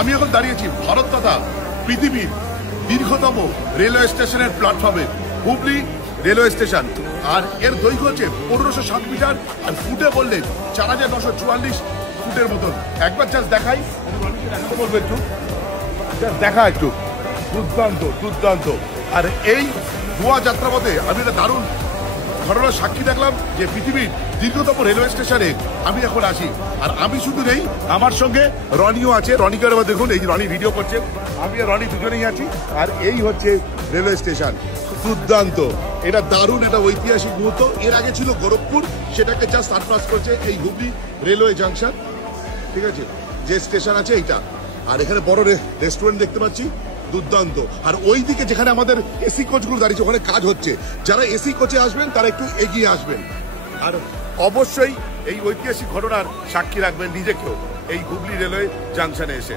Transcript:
আমি এখন দাঁড়িয়েছি ভারত তথা পৃথিবীর দীর্ঘতম রেলওয়ে স্টেশনের প্ল্যাটফর্মে, হুবলি রেলওয়ে স্টেশন। আর এর দৈর্ঘ্য হচ্ছে 1507 মিটার, আর ফুটে বললে 4944 ফুটের মতন। একবার জাস্ট দেখাই, দেখাতে বলবো একটু, জাস্ট দেখা একটু। দুর্দান্ত দুর্দান্ত। আর এই গোয়া যাত্রাপথে আমি একটা দারুণ ঘটনার সাক্ষী দেখলাম যে পৃথিবীর দীর্ঘতম রেলওয়ে স্টেশনে আমি এখন আসি। আর আমি শুধু নেই, আমার সঙ্গে রনিও আছে। রনিকে এবার দেখুন, এই যে রনি ভিডিও করছে, আমি আর রনি দুজনেই আছি। আর এই হচ্ছে রেলওয়ে স্টেশন। দুর্দান্ত, এটা দারুণ, এটা ঐতিহাসিক মুহূর্ত। এর আগে ছিল গোরখপুর, সেটাকে জাস্ট সারপ্লাস করছে এই হুবলি রেলওয়ে জাংশন। ঠিক আছে, যে স্টেশন আছে এইটা। আর এখানে বড় রেস্টুরেন্ট দেখতে পাচ্ছি, দুর্দান্ত। আর ওই দিকে যেখানে আমাদের এসি কোচগুলো দাঁড়িয়েছে, ওখানে কাজ হচ্ছে। যারা এসি কোচে আসবেন তারা একটু এগিয়ে আসবেন। আর অবশ্যই এই ঐতিহাসিক ঘটনার সাক্ষী রাখবেন নিজেকেও এই হুবলি রেলওয়ে জাংশনে এসে।